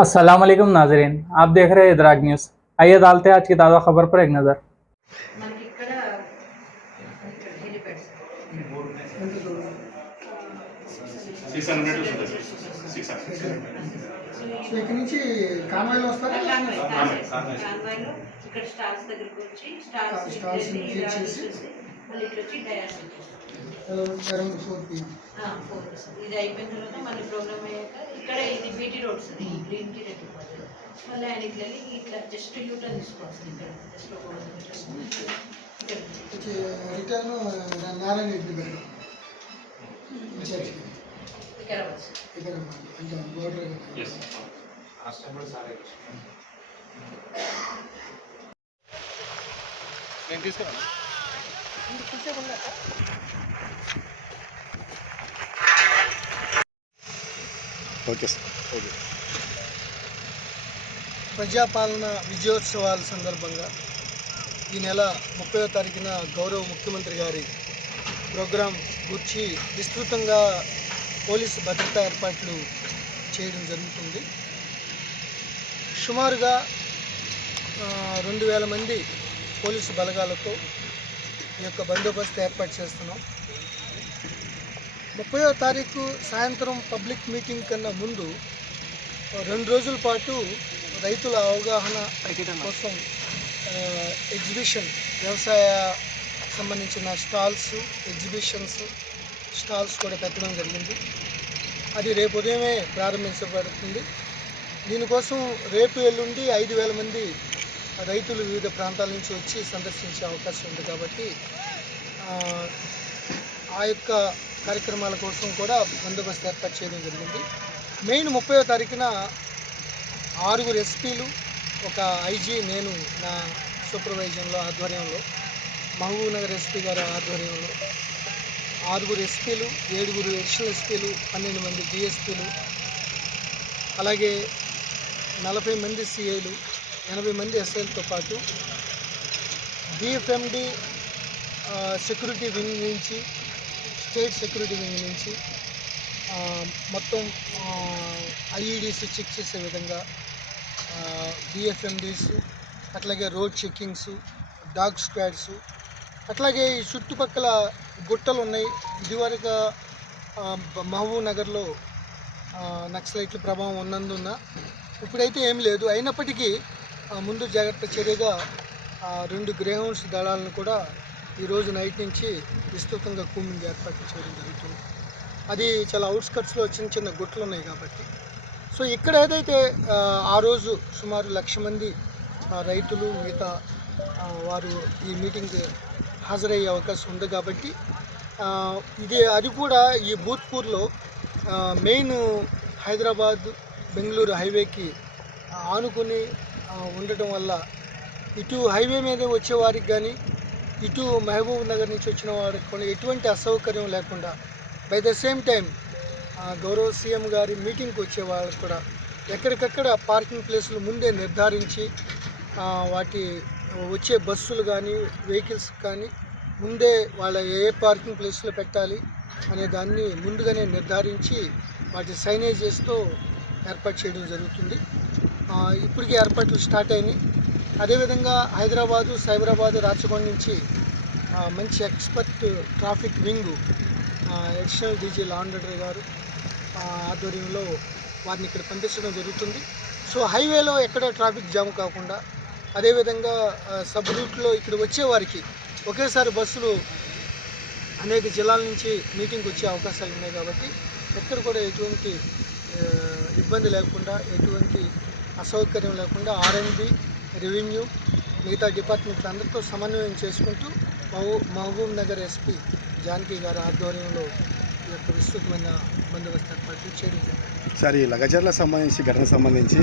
अस्सलाम वालेकुम नाजरीन, आप देख रहे हैं इदराक न्यूज़। आइए डालते हैं आज की ताज़ा खबर पर एक नज़र। మనకి ఇక్కడ ఇక్కడ helipad six hundred six so ఇక్కడ నుంచి కాన్వాయ్లో వస్తారా? కాన్వాయ్లో ఇక్కడ స్టాల్స్ దగ్గరికి వచ్చి స్టాల్స్ స్టాల్స్ నుంచి వచ్చేసి మళ్ళీ ఇట్లా వచ్చి డయాస్ అరౌండ్ 4 PM. ఇది అయిపోయిన తర్వాత మళ్ళీ ప్రోగ్రామ్ అయ్యాక ఇక్కడ ఇది బీటీ రోడ్స్ ఈ గ్రీన్ టీ రెడ్ మళ్ళీ ఆయన ఇట్లా వెళ్ళి ఇట్లా జస్ట్ యూటర్న్ తీసుకోవాల్సింది ఇక్కడ జస్ట్ ఒక రిటర్న్ నారాయణ రెడ్డి గారు ఇన్ఛార్జ్ వికారాబాద్ ఇక్కడ అంటే బోర్డర్ నేను తీసుకురా ఓకే సార్ ఓకే. ప్రజాపాలన విజయోత్సవాల సందర్భంగా ఈ నెల 30వ తారీఖున గౌరవ ముఖ్యమంత్రి గారి ప్రోగ్రాం గురించి విస్తృతంగా పోలీసు భద్రతా ఏర్పాట్లు చేయడం జరుగుతుంది. సుమారుగా 2000 మంది పోలీసు బలగాలతో ఈ యొక్క బందోబస్తు ఏర్పాటు చేస్తున్నాం. 30వ తారీఖు సాయంత్రం పబ్లిక్ మీటింగ్ కన్నా ముందు 2 రోజుల పాటు రైతుల అవగాహన కోసం ఎగ్జిబిషన్ వ్యవసాయ సంబంధించిన స్టాల్స్ కూడా పెట్టడం జరిగింది. అది రేపు ఉదయమే ప్రారంభించబడుతుంది. దీనికోసం రేపు ఎల్లుండి 5000 మంది రైతులు వివిధ ప్రాంతాల నుంచి వచ్చి సందర్శించే అవకాశం ఉంది. కాబట్టి ఆ యొక్క కార్యక్రమాల కోసం కూడా బందోబస్తు ఏర్పాటు చేయడం జరిగింది. మెయిన్ 30వ తారీఖున 6 ఎస్పీలు, ఒక ఐజీ, నేను నా సూపర్వైజన్లో ఆధ్వర్యంలో, మహబూబ్ నగర్ ఎస్పీ గారి ఆధ్వర్యంలో 6 ఎస్పీలు, 7 అడిషనల్ ఎస్పీలు, 12 మంది డిఎస్పీలు, అలాగే 40 మంది సిఐలు, 80 మంది ఎస్ఐలతో పాటు డిఎఫ్ఎండి సెక్యూరిటీ వింగ్ నుంచి, స్టేట్ సెక్యూరిటీ వింగ్ నుంచి మొత్తం ఐఈడీస్ చెక్ చేసే విధంగా డిఎఫ్ఎండీస్, అట్లాగే రోడ్ చెక్కింగ్స్, డాగ్ స్క్వాడ్స్, అట్లాగే ఈ చుట్టుపక్కల గుట్టలు ఉన్నాయి. ఇదివరకు మహబూబ్ నగర్లో నక్సలైట్ల ప్రభావం ఉన్నందున ఇప్పుడైతే ఏం లేదు. అయినప్పటికీ ముందు జాగ్రత్త చర్యగా 2 గ్రేహౌండ్స్ దళాలను కూడా ఈరోజు నైట్ నుంచి విస్తృతంగా కూమింగ్ ఏర్పాటు చేయడం జరుగుతుంది. అది చాలా అవుట్స్కట్స్లో చిన్న చిన్న గుట్టలు ఉన్నాయి కాబట్టి. సో ఇక్కడ ఏదైతే ఆ రోజు సుమారు 1,00,000 మంది రైతులు, మిగతా వారు ఈ మీటింగ్ హాజరయ్యే అవకాశం ఉంది. కాబట్టి అది కూడా ఈ భూత్పూర్లో మెయిన్ హైదరాబాద్ బెంగళూరు హైవేకి ఆనుకుని ఉండటం వల్ల ఇటు హైవే మీద వచ్చేవారికి కానీ, ఇటు మహబూబ్ నగర్ నుంచి వచ్చిన వారికి కూడా ఎటువంటి అసౌకర్యం లేకుండా, బై ద సేమ్ టైం గౌరవ సీఎం గారి మీటింగ్కి వచ్చే వాళ్ళకి కూడా ఎక్కడికక్కడ పార్కింగ్ ప్లేసులు ముందే నిర్ధారించి, వాటి వచ్చే బస్సులు కానీ, వెహికల్స్ కానీ ముందే వాళ్ళ ఏ పార్కింగ్ ప్లేస్లో పెట్టాలి అనే దాన్ని ముందుగానే నిర్ధారించి వాటి సైనేజెస్తో ఏర్పాటు చేయడం జరుగుతుంది. ఇప్పటికీ ఏర్పాట్లు స్టార్ట్ అయినాయి. అదేవిధంగా హైదరాబాదు, సైబరాబాద్, రాచకొండ నుంచి మంచి expert traffic wing additional DG law and order గారు ఆధ్వర్యంలో వారిని ఇక్కడ పంపించడం జరుగుతుంది. సో హైవేలో ఎక్కడ ట్రాఫిక్ జామ్ కాకుండా, అదేవిధంగా సబ్ రూట్లో ఇక్కడ వచ్చేవారికి ఒకేసారి బస్సులు అనేక జిల్లాల నుంచి మీటింగ్కి వచ్చే అవకాశాలు ఉన్నాయి. కాబట్టి ఎక్కడ కూడా ఎటువంటి ఇబ్బంది లేకుండా, ఎటువంటి అసౌకర్యం లేకుండా ఆర్ఎండ్బి, రెవెన్యూ, మిగతా డిపార్ట్మెంట్లు అందరితో సమన్వయం చేసుకుంటూ మహబూబ్ నగర్ ఎస్పీ జానకి గారి ఆధ్వర్యంలో ఈ యొక్క విస్తృతమైన బందోబస్తు ఏర్పాట్లు చేయడం జరిగింది. సార్, ఈ లగచర్లకు సంబంధించి ఘటనకు సంబంధించి